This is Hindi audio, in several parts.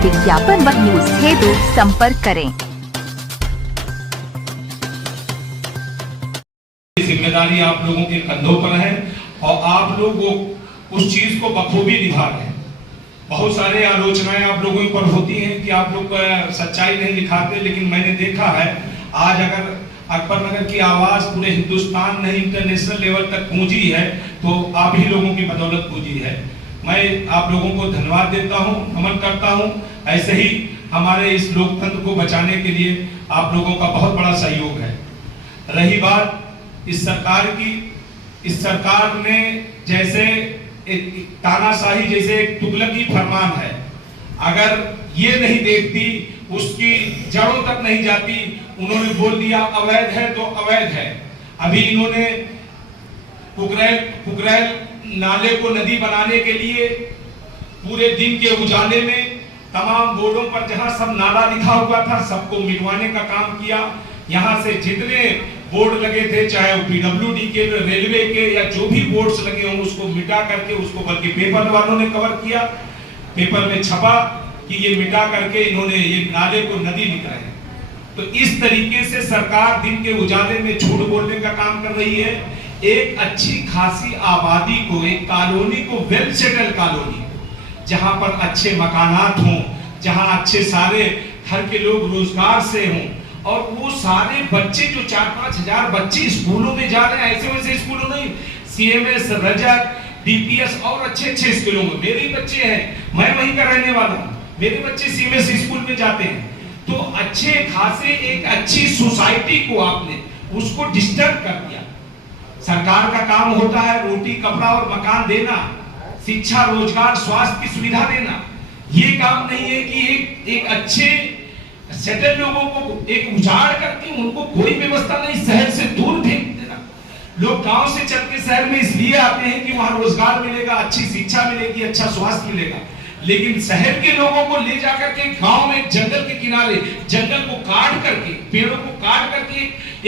विज्ञापन व न्यूज हेतु संपर्क करें। जिम्मेदारी आप लोगों के कंधों पर है और आप लोग वो उस चीज को बखूबी निभा रहे हैं। बहुत सारे आलोचनाएं आप लोगों पर होती हैं कि आप लोग सच्चाई नहीं दिखाते, लेकिन मैंने देखा है आज अगर अकबर नगर की आवाज पूरे हिंदुस्तान नहीं इंटरनेशनल लेवल तक गूंजी है तो आप ही लोगों की बदौलत गूंजी है। मैं आप लोगों को धन्यवाद देता हूं, नमन करता हूं। ऐसे ही हमारे इस लोकतंत्र को बचाने के लिए आप लोगों का बहुत बड़ा सहयोग है। रही बात इस सरकार की, इस सरकार ने जैसे एक तानाशाही जैसे एक तुगलकी फरमान है, अगर ये नहीं देखती, उसकी जड़ों तक नहीं जाती। उन्होंने बोल दिया अवैध है तो अवैध है। अभी इन्होंने कुकरेल नाले को नदी बनाने के लिए पूरे दिन के उजाले में तमाम बोर्डों पर जहां सब नाला लिखा हुआ था सबको मिटवाने का काम किया। यहां से जितने बोर्ड लगे थे, चाहे वो पीडब्ल्यूडी के, रेलवे के या जो भी बोर्ड्स लगे हों, उसको मिटा करके उसको बल्कि पेपर वालों ने कवर किया, पेपर में छपा कि ये मिटा करके इन्होंने ये नाले को नदी लिख रहे हैं। तो इस तरीके से सरकार दिन के उजाले में झूठ बोलने का काम कर रही है। एक अच्छी खासी आबादी को, एक कॉलोनी को, वेल सेटल कॉलोनी जहां पर अच्छे मकानात हों, जहां अच्छे सारे घर के लोग रोजगार से हों, और वो सारे बच्चे जो 4-5 हजार बच्चे स्कूलों में जा रहे हैं, ऐसे वैसे स्कूलों नहीं, सीएमएस, रजक, डीपीएस और अच्छे स्कूलों में मेरे ही बच्चे हैं, मैं वहीं का रहने वाला हूं, मेरे बच्चे सीएमएस स्कूल में जाते हैं। तो अच्छे खासे एक अच्छी सोसाइटी को आपने उसको डिस्टर्ब कर दिया। सरकार का काम होता है रोटी, कपड़ा और मकान देना, शिक्षा, रोजगार, स्वास्थ्य की सुविधा देना। ये काम नहीं है कि एक अच्छे सेटल लोगों को एक उजाड़ करके उनको कोई व्यवस्था नहीं, शहर से दूर फेंक देना। लोग गांव से चल के शहर में इसलिए आते हैं कि वहां रोजगार मिलेगा, अच्छी शिक्षा मिलेगी, अच्छा स्वास्थ्य मिलेगा। लेकिन शहर के लोगों को ले जाकर के गांव में जंगल के किनारे जंगल को काट करके, पेड़ों को काट करके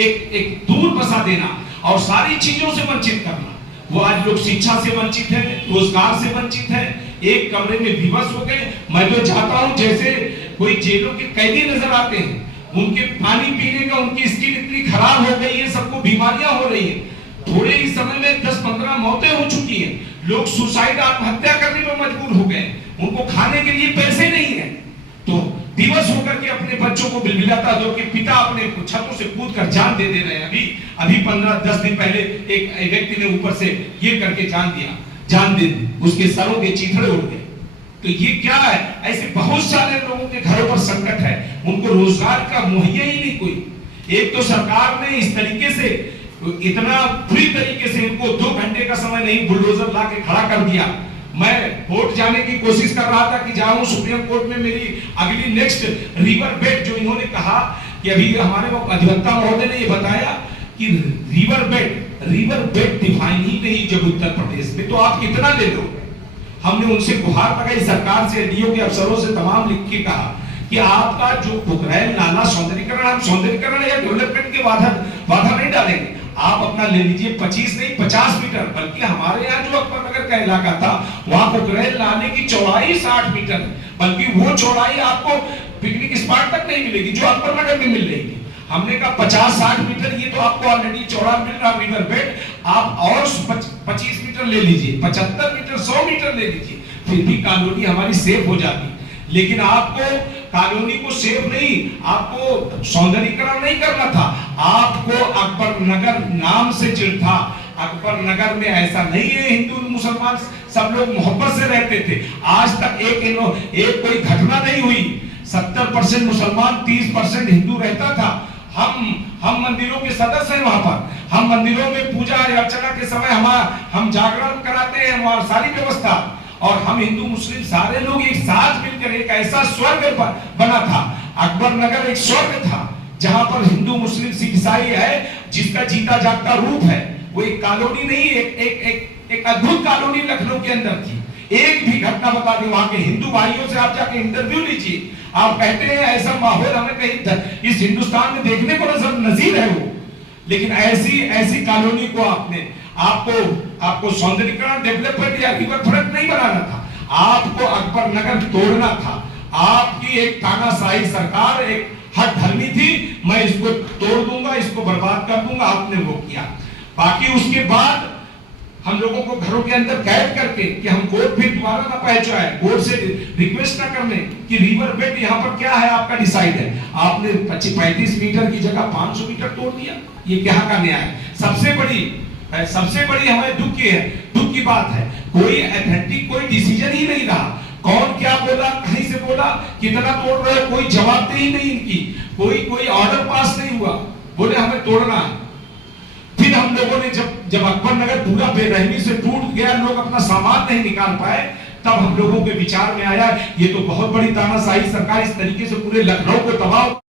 एक दूर बसा देना और सारी चीजों से वंचित करना। वो आज लोग शिक्षा से वंचित है, रोजगार से वंचित है, एक कमरे में विवश हो गए। मैं तो चाहता हूं जैसे कोई जेलों के कैदी नजर आते हैं, उनके पानी पीने का, उनकी स्किन इतनी खराब हो गई है, सबको बीमारियां हो रही है। थोड़े ही समय में 10-15 मौतें हो चुकी हैं, लोग सुसाइड, आत्महत्या करने में मजबूर हो गए, उनको खाने के लिए पैसे नहीं है। तो दिवस होकर के अपने बच्चों को बिलबिलाता दो कि पिता अपने छतों से कूद कर जान दे रहे हैं। अभी 15-10 दिन पहले एक व्यक्ति ने ऊपर से ये करके जान दे, उसके सरों के चीथड़े उड़ गए। तो ये क्या है? ऐसे बहुत सारे लोगों के घरों पर संकट है, उनको रोजगार का मुहैया ही नहीं कोई। एक तो सरकार ने इस तरीके से इतना बुरी तरीके से इनको 2 घंटे का समय नहीं, बुलडोजर ला के खड़ा कर दिया। मैं कोर्ट जाने की कोशिश कर रहा था कि जाऊं सुप्रीम कोर्ट में, मेरी अगली नेक्स्ट रिवर बेड जो इन्होंने कहा कि अभी हमारे अधिवक्ता महोदय ने ये बताया कि रिवर बेड डिफाइन ही नहीं जब उत्तर प्रदेश में, तो आप कितना ले लो। हमने उनसे गुहार लगाई सरकार से, डीओ के अफसरों से तमाम लिख के कहा कि आपका जो कुकरेल नाला सौंदर्यीकरण, हम सौंदर्यीकरण या डेवलपमेंट के बाधा नहीं डालेंगे, आप अपना ले लीजिए 25 नहीं 50 मीटर। बल्कि हमारे यहाँ जो अकबर नगर का इलाका था वहां कुकरेल नाले की चौड़ाई 60 मीटर, बल्कि वो चौड़ाई आपको पिकनिक स्पॉट तक नहीं मिलेगी जो अकबर नगर में मिल रही थी। हमने कहा 50-60 मीटर, ये तो आपको ऑलरेडी चौड़ा मिल रहा रिवर बेड, आप और 25 मीटर ले लीजिए, 75 मीटर, 100 मीटर ले लीजिए, फिर भी कॉलोनी हमारी सेफ हो जाती। लेकिन आपको कॉलोनी को सेफ नहीं, आपको सौंदर्यीकरण नहीं करना था, आपको अकबर नगर नाम से चिढ़ था। अकबर नगर में ऐसा नहीं है, हिंदू मुसलमान सब लोग मोहब्बत से रहते थे। आज तक एक कोई घटना नहीं हुई। 70% मुसलमान, 30% हिंदू रहता था। हम मंदिरों के सदस्य हैं, वहां पर हम मंदिरों में पूजा अर्चना के समय हम जागरण कराते हैं, वहां सारी व्यवस्था, और हम हिंदू मुस्लिम सारे लोग एक साथ मिलकर एक ऐसा स्वर्ग बना था। अकबर नगर एक स्वर्ग था जहां पर हिंदू मुस्लिम सिख ईसाई है, जिसका जीता जागता रूप है। वो एक कॉलोनी नहीं, एक अद्भुत कॉलोनी लखनऊ के अंदर थी। एक भी घटना बता दें, वहां के हिंदू भाइयों से आप जाके इंटरव्यू लीजिए, आप कहते हैं ऐसा माहौल हमें कहीं इस हिंदुस्तान में देखने को नजीर है वो। लेकिन ऐसी कॉलोनी को आपको सौंदर्यीकरण, डेवलपमेंट या रिवर फ्रंट नहीं बनाना था, आपको अकबर नगर तोड़ना था। आपकी एक तानाशाही सरकार एक हट धर्मी थी, मैं इसको तोड़ दूंगा, इसको बर्बाद कर दूंगा, आपने वो किया। बाकी उसके बाद हम लोगों को घरों के अंदर कैद करके कि हम कोर्ट फिर दोबारा ना पहुंचाए, कोर्ट से रिक्वेस्ट ना करने कि रिवर बेड यहाँ पर क्या है आपका डिसाइड है, आपने 35 मीटर की जगह 500 मीटर तोड़ दिया। ये क्या का न्याय है? सबसे बड़ी हमें दुख की बात है, कोई ऑथेंटिक कोई डिसीजन ही नहीं रहा। कौन क्या बोला, कहीं से बोला, कितना तोड़ रहे हो, कोई जवाबदेही नहीं इनकी, कोई ऑर्डर पास नहीं हुआ, बोले हमें तोड़ना है। फिर हम लोगों ने जब अकबर नगर पूरा बेरहमी से टूट गया, लोग अपना सामान नहीं निकाल पाए, तब हम लोगों के विचार में आया ये तो बहुत बड़ी तानाशाही सरकार इस तरीके से पूरे लखनऊ को तबाह